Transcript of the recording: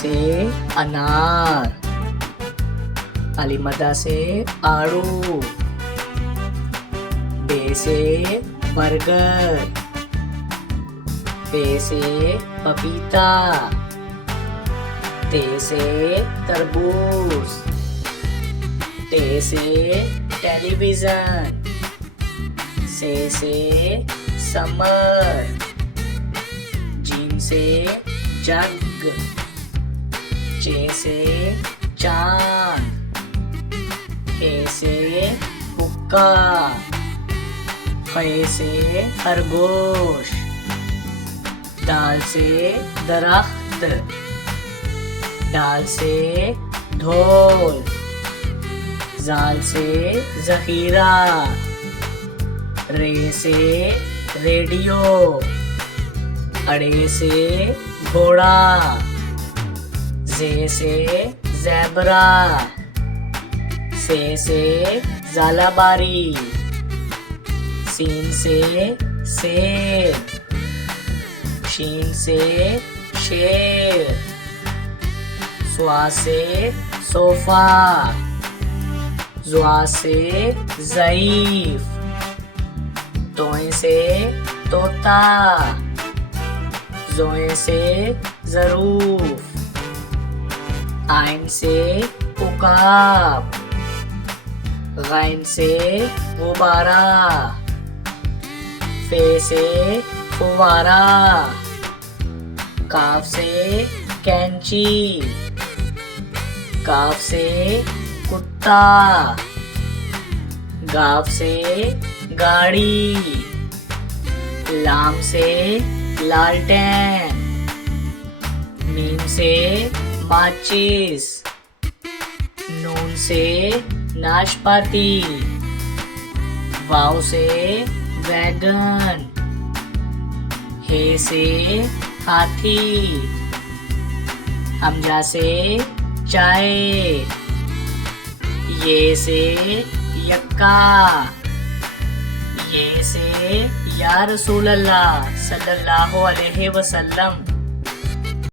से अनार, अलीमदा से आड़ू, बे से बरगद, पे से पपीता, ते से तरबूज, टे से टेलीविजन, से समर, जीम से जग, चे से चांद, हे से हुक्का, खे से खरगोश, दाल से दरख्त, डाल से ढोल, जाल से जखीरा, रे से रेडियो, अड़े से घोड़ा, जे से ज़ेबरा, से ज़ालाबारी, सीन से सेब, शीन से शेर, स्वा से सोफा, ज़्वा से ज़ईफ, तोए से तोता, ज़ोए से ज़रूफ, आइन से उकाब, गैन से गुब्बारा, फे से फुवारा, काफ से कैंची, काफ से कुत्ता, गाफ से गाड़ी, लाम से लालटेन, मीम से माचिस, नून से नाशपाती, वाव से वैगन, हे से हाथी, हमजा से चाय, ये से यक्का, ये से या रसूल अल्लाह सल्लल्लाहु अलैहि वसल्लम।